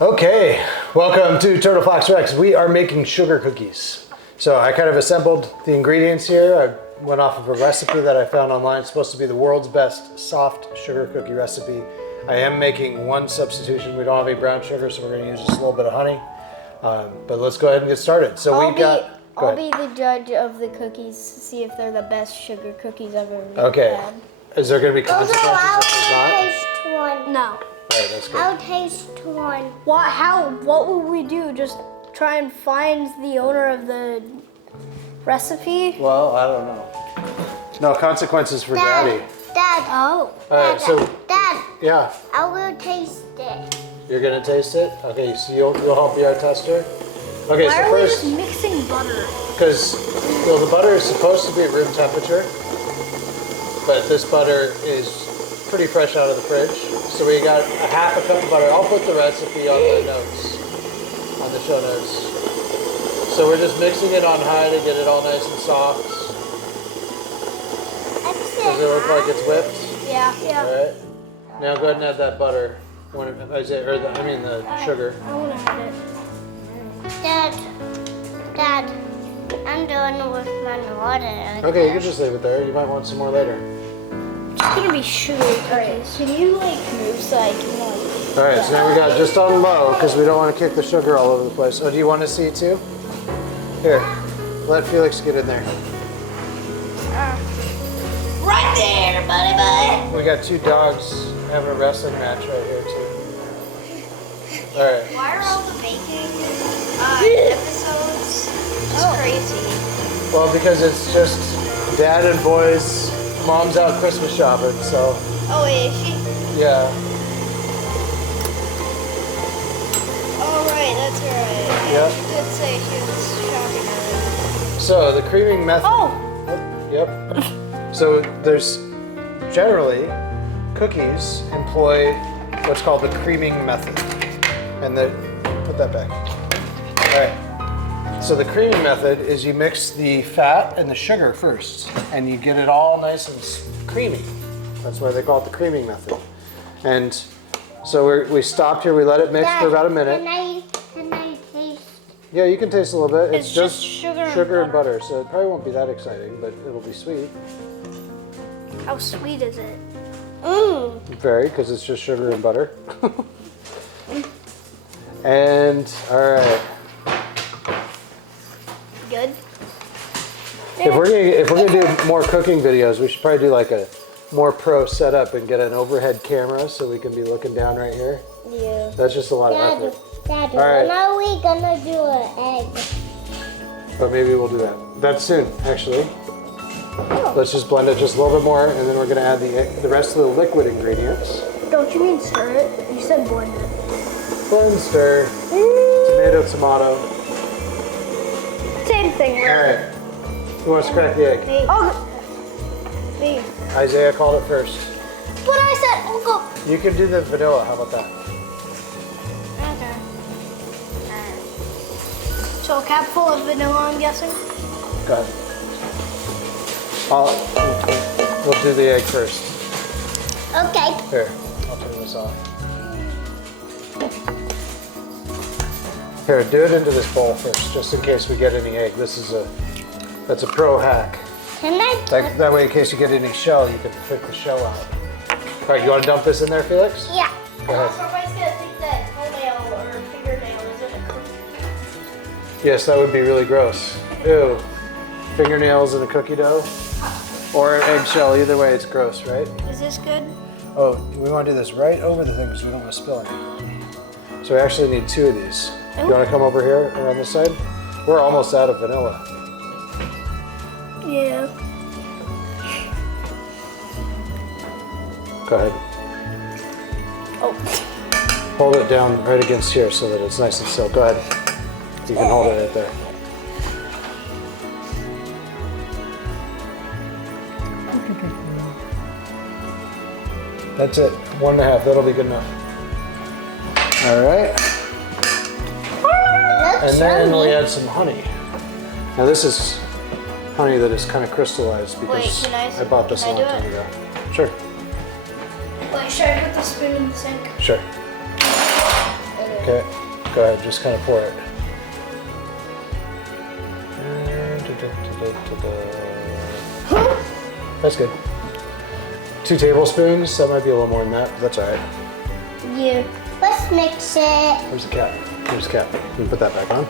Okay, welcome to Turtle Fox Rex. We are making sugar cookies. So I kind of assembled the ingredients here. I went off of a recipe that I found online. It's supposed to be the world's best soft sugar cookie recipe. I am making one substitution. We don't have any brown sugar, so we're going to use just a little bit of honey. But let's go ahead and get started. So I'll be the judge of the cookies to see if they're the best sugar cookies I've ever had. Is there going to be consequences if there's not? I'll taste one. No. All right, that's good. I'll taste one. What would we do? Just try and find the owner of the recipe? Well, I don't know. No consequences for Daddy. Dad. Oh. All right, so Dad. yeah, I will taste it. you're gonna taste it. Okay, so you'll help be our tester. Okay, Why so are we first, just mixing butter? because the butter is supposed to be at room temperature, but this butter is pretty fresh out of the fridge. So we got a half a cup of butter. I'll put the recipe on the notes, on the show notes. So we're just mixing it on high to get it all nice and soft. Does it look like it's whipped? Yeah. All right. Now go ahead and add that butter. The sugar. I want to add it. Dad, I'm done with my water. Okay, you can just leave it there. You might want some more later. It's gonna be sugar cookies. Can you move so I can All right, so now we got just on low because we don't want to kick the sugar all over the place. Oh, do you want to see it too? Here, let Felix get in there. Right there, buddy. We got two dogs having a wrestling match right here too. All right. Why are all the baking episodes crazy? Well, because it's just Dad and boys. Mom's out Christmas shopping, so Oh, wait, is she? yeah. Oh, right, that's right. Yep. She did say she was shopping already. So the creaming method. Oh. Yep. So there's generally cookies employ what's called the creaming method, and put that back. All right. So the creaming method is you mix the fat and the sugar first, and you get it all nice and creamy. That's why they call it the creaming method. And so we stopped here. We let it mix for about a minute. Can I taste? Yeah, you can taste a little bit. It's just sugar and butter, so it probably won't be that exciting, but it'll be sweet. How sweet is it? Very, because it's just sugar and butter. And all right. Good. If we're gonna do more cooking videos, we should probably do like a more pro setup and get an overhead camera so we can be looking down right here. Yeah. That's just a lot of effort. Dad, All right. when are we gonna do an egg? But maybe we'll do that. That's soon, actually. Let's just blend it just a little bit more, and then we're gonna add the rest of the liquid ingredients. Don't you mean stir it? You said blend it. Blend, stir, tomato. Same thing. All right. Who wants to crack the egg? Me. Oh. Me. Isaiah called it first. But I said Uncle. You can do the vanilla. How about that? Okay. So a cap full of vanilla, I'm guessing. Go ahead. We'll do the egg first. Okay. Here, I'll turn this off. Here, do it into this bowl first, just in case we get any egg. That's a pro hack. Can I? That way, in case you get any shell, you can pick the shell out. All right, you want to dump this in there, Felix? Yeah. Go ahead. Somebody's gonna think that toenail or fingernail is in a cookie. Yes, that would be really gross. Ew. Fingernails in a cookie dough? Or an eggshell, either way, it's gross, right? Is this good? Oh, we want to do this right over the thing because we don't want to spill it. So we actually need two of these. You want to come over here or on this side? We're almost out of vanilla. Yeah. Go ahead. Oh. Hold it down right against here so that it's nice and still. Go ahead. You can hold it right there. That's it. 1.5. That'll be good enough. All right. And then we add some honey. Now this is honey that is kind of crystallized because Wait, can I bought this a can I long do time it? ago. Sure. Wait, should I put the spoon in the sink? Sure. Okay. Okay, go ahead, just kind of pour it. That's good. 2 tablespoons, that might be a little more than that, but that's all right. Yeah. Let's mix it. Where's the cap? Here's the cap. You can put that back on.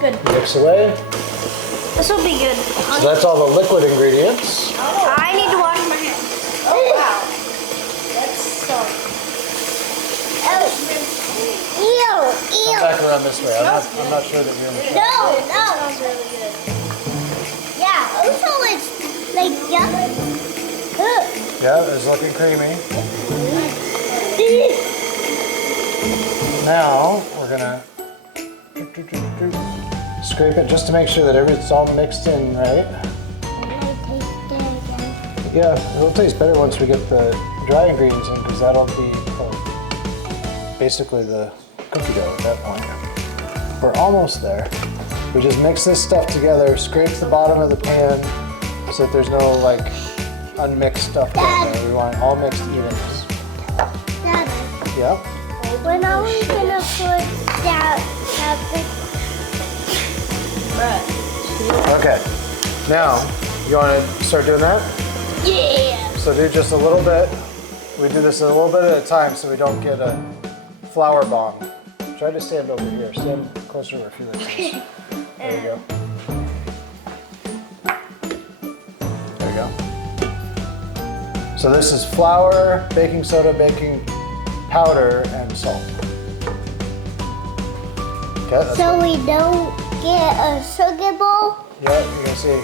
Good. Mix away. This will be good. So that's all the liquid ingredients. I need to wash my hands. Oh wow. That's so. Ew, Come ew. back around this way. I'm not sure that you're in the shot. No, It no. smells really good. Yeah, also it's like yummy. Ugh. Yeah, it's looking creamy. Now we're gonna scrape it just to make sure that it's all mixed in, right? Yeah, it'll taste better once we get the dry ingredients in, because that'll be basically the cookie dough at that point. We're almost there. We just mix this stuff together, scrape the bottom of the pan so that there's no like unmixed stuff down there. We want it all mixed even. Dad, Yep. when are we gonna put that big Bruh. Okay. Now, you want to start doing that? Yeah. So do just a little bit. We do this a little bit at a time so we don't get a flour bomb. Try to stand over here. Stand closer where Felix is. There you go. There you go. So this is flour, baking soda, baking powder, and salt. Okay, that's So we don't get a sugar bowl? yeah, you can see.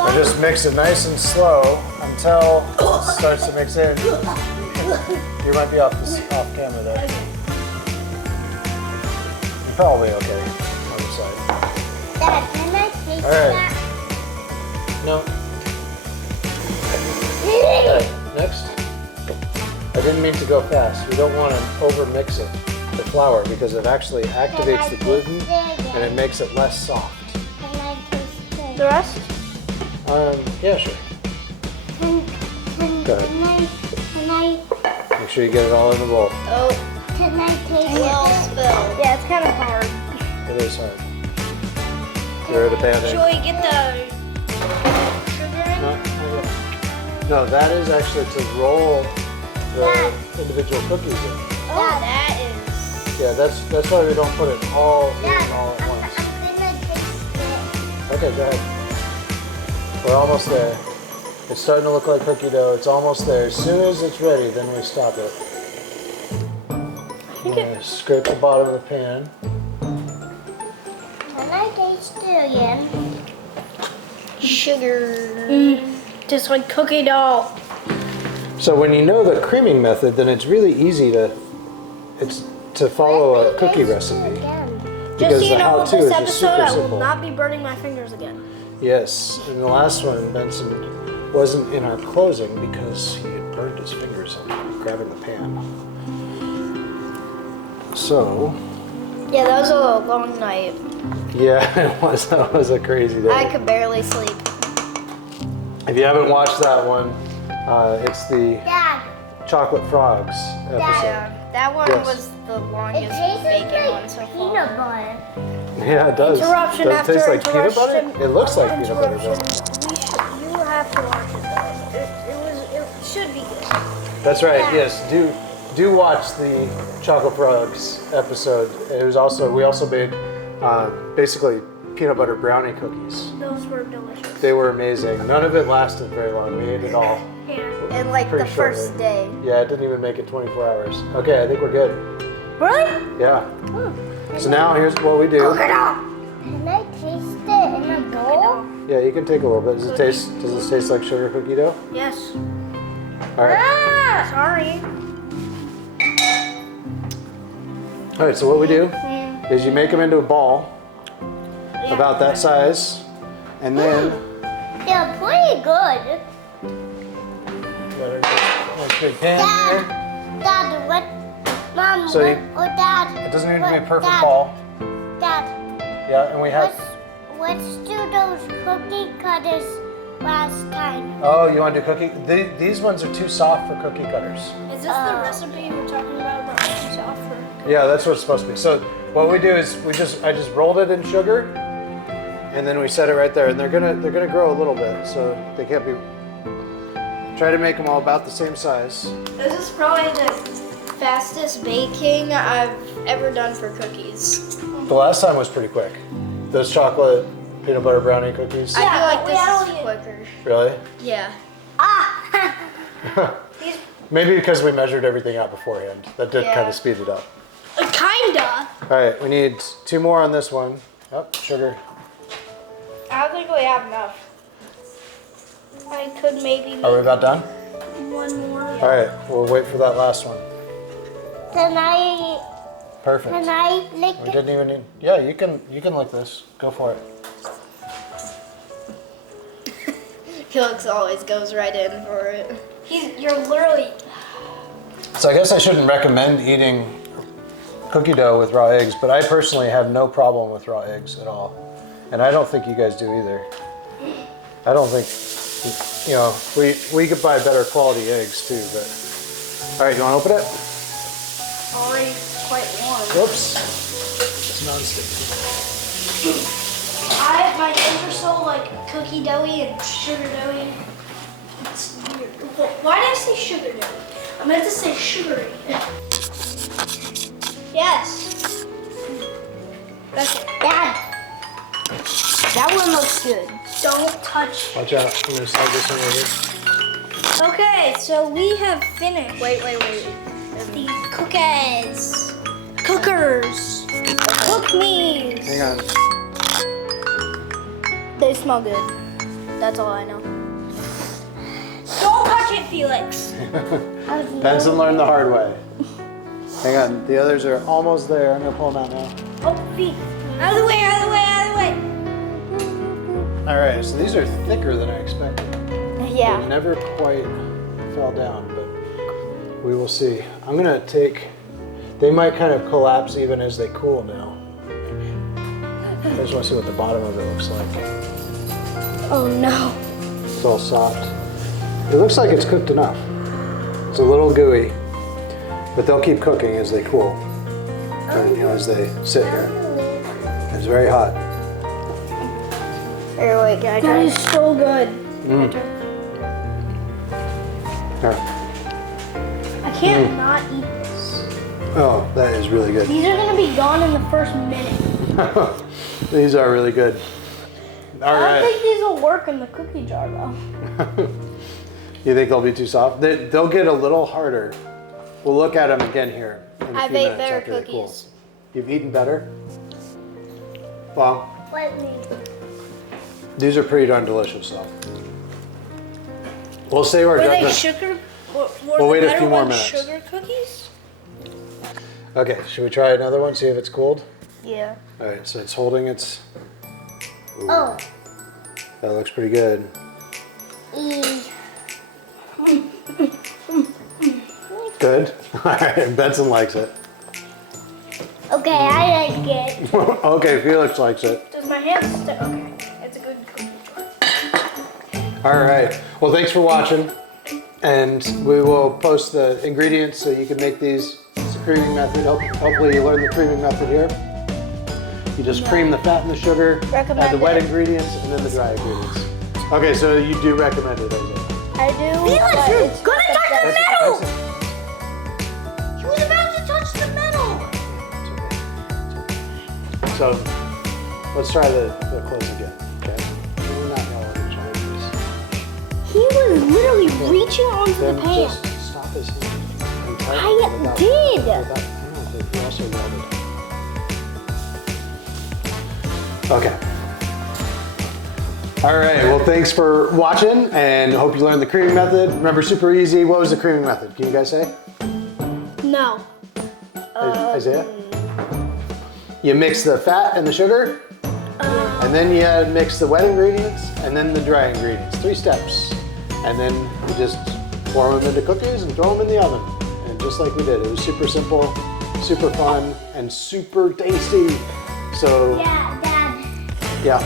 I just mix it nice and slow until it starts to mix in. You might be off camera there. You're probably okay on your side. Dad, can I taste All right. that? No. Okay, next. I didn't mean to go fast. We don't want to overmix it, the flour, because it actually activates the gluten and it makes it less soft. Can I taste it? The rest? Yeah, sure. Go ahead. Can I Make sure you get it all in the bowl. Oh, Can I taste well it? spilled. Yeah, it's kind of hard. It is hard. Throw the pan in. Should we get the sugar in? No, not yet. No, that is actually to roll the individual cookies in. Oh, that is. Yeah, that's why we don't put it all in Dad, all at once. I'm gonna taste it. Okay, go ahead. We're almost there. It's starting to look like cookie dough. It's almost there. As soon as it's ready, then we stop it. We're gonna scrape the bottom of the pan. Can I taste it again? Sugar. Just like cookie dough. So when you know the creaming method, then it's really easy to follow a cookie recipe. Just Because so you the know, how-to this is just episode super I will simple. not be burning my fingers again. Yes, and the last one, Benson wasn't in our closing because he had burned his fingers on grabbing the pan. So, Yeah, that was a long night. yeah, that was a crazy day. I could barely sleep. If you haven't watched that one, it's the Dad, Chocolate Frogs episode. Yeah, that one Yes. was the it longest tastes baking one like so peanut far. butter. Yeah, it does. Interruption Does it after taste like peanut butter? interruption. It looks like peanut butter Interruption. though. You have to watch it though. It should be good. That's right. Yeah. Yes, do watch the Chocolate Frogs episode. It was also we also made basically peanut butter brownie cookies. Those were delicious. They were amazing. None of it lasted very long. We ate it all. Yeah. In like Pretty the first shortly. day. Yeah, it didn't even make it 24 hours. Okay, I think we're good. Really? Yeah. So now here's what we do. Can I taste it in a bowl? Yeah, you can take a little bit. Does this taste like sugar cookie dough? Yes. All right. Ah! Sorry. All right. So what we do is you make them into a ball about that size, and then They're pretty good. got a nice big pan here. Dad, what? Mom, So what? you- Oh, Dad. It doesn't need to be a what- perfect Dad, ball. Dad, Yeah, and we have. let's do those cookie cutters last time. Oh, you want to do cookie? These ones are too soft for cookie cutters. Is this the recipe we're talking about too soft for? Yeah, that's what it's supposed to be. So what we do is I just rolled it in sugar, and then we set it right there. And they're gonna grow a little bit, so they can't be. Try to make them all about the same size. This is probably the fastest baking I've ever done for cookies. The last time was pretty quick. Those chocolate peanut butter brownie cookies. I feel like we this don't is get- Really? quicker. Yeah. Maybe because we measured everything out beforehand. That did Yeah. kind of speed it up. Kinda. All right, we need 2 more on this one. Oh, sugar. I don't think we have enough. I could maybe Are we make about done? One more. All right, we'll wait for that last one. Can I Perfect. lick We it? didn't even need. Yeah, you can lick this. Go for it. Felix always goes right in for it. You're literally. So I guess I shouldn't recommend eating cookie dough with raw eggs, but I personally have no problem with raw eggs at all, and I don't think you guys do either. I don't think, you know, we could buy better quality eggs too, but. All right, you want to open it? Already quite warm. Whoops. It's non-stick. My hands are so like cookie doughy and sugar doughy. It's weird. Why did I say sugar doughy? I meant to say sugary. Yes. That's it. Dad. That one looks good. Don't touch. Watch out. I'm going to slide this one over. Okay, so we have finished Wait. the cookies. Cookers. Cook me's. Hang on. They smell good. That's all I know. Don't touch it, Felix. Benson learned the hard way. Hang on. The others are almost there. I'm going to pull them out now. Oh, feet. Out of the way, out of the way, out of the way. All right, so these are thicker than I expected. They Yeah. never quite fell down, but we will see. I'm gonna take, they might kind of collapse even as they cool now. I just wanna see what the bottom of it looks like. Oh no. It's all soft. It looks like it's cooked enough. It's a little gooey, but they'll keep cooking as they cool. Or, you know, as they sit here. It's very hot. Here, wait, can I That is so good. Here. I can't not eat this. Oh, that is really good. These are gonna be gone in the first minute. These are really good. All I don't right. think these will work in the cookie jar though. You think they'll be too soft? They'll get a little harder. We'll look at them again here in a I've few ate minutes better after they cool. cookies. You've eaten better? Well, Let me. these are pretty darn delicious though. We'll save our Were they judgment. sugar? Were We'll the wait a better few more ones minutes. sugar cookies? Okay, should we try another one, see if it's cooled? Yeah. All right, so it's holding its, Oh. that looks pretty good. Good? All right, Benson likes it. Okay, I like it. Okay, Felix likes it. Does my hand stick? Okay. It's a good cookie jar. All right. Well, thanks for watching. And we will post the ingredients so you can make these. It's a creaming method. Hopefully you learn the creaming method here. You just cream the fat and the sugar, add Recommend the wet it. ingredients, and then the dry ingredients. Okay, so you do recommend it, Isaiah. I do. Felix, but you're it's gonna not the touch the best. metal! That's- He was about to touch the metal! So let's try the close again, okay? We're not going to try these. He was literally reaching onto Then the pan. just stop his hand and tighten I it without- did. without- I know, but you also yelled it. Okay. All right, well, thanks for watching and hope you learned the creaming method. Remember, super easy. What was the creaming method? Can you guys say? No. Isaiah? You mix the fat and the sugar, and then you mix the wet ingredients and then the dry ingredients. 3 steps. And then you just form them into cookies and throw them in the oven. And just like we did, it was super simple, super fun, and super tasty. So, Yeah, Dad. yeah.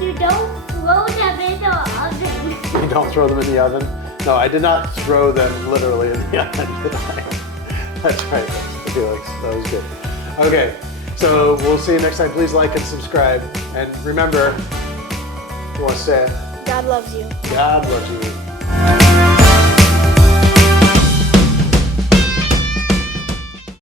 You don't throw them in the oven. You don't throw them in the oven. No, I did not throw them literally in the oven, did I? That's right. Felix. That was good. Okay, so we'll see you next time. Please like and subscribe. And remember, if you want to say it, God loves you. God loves you.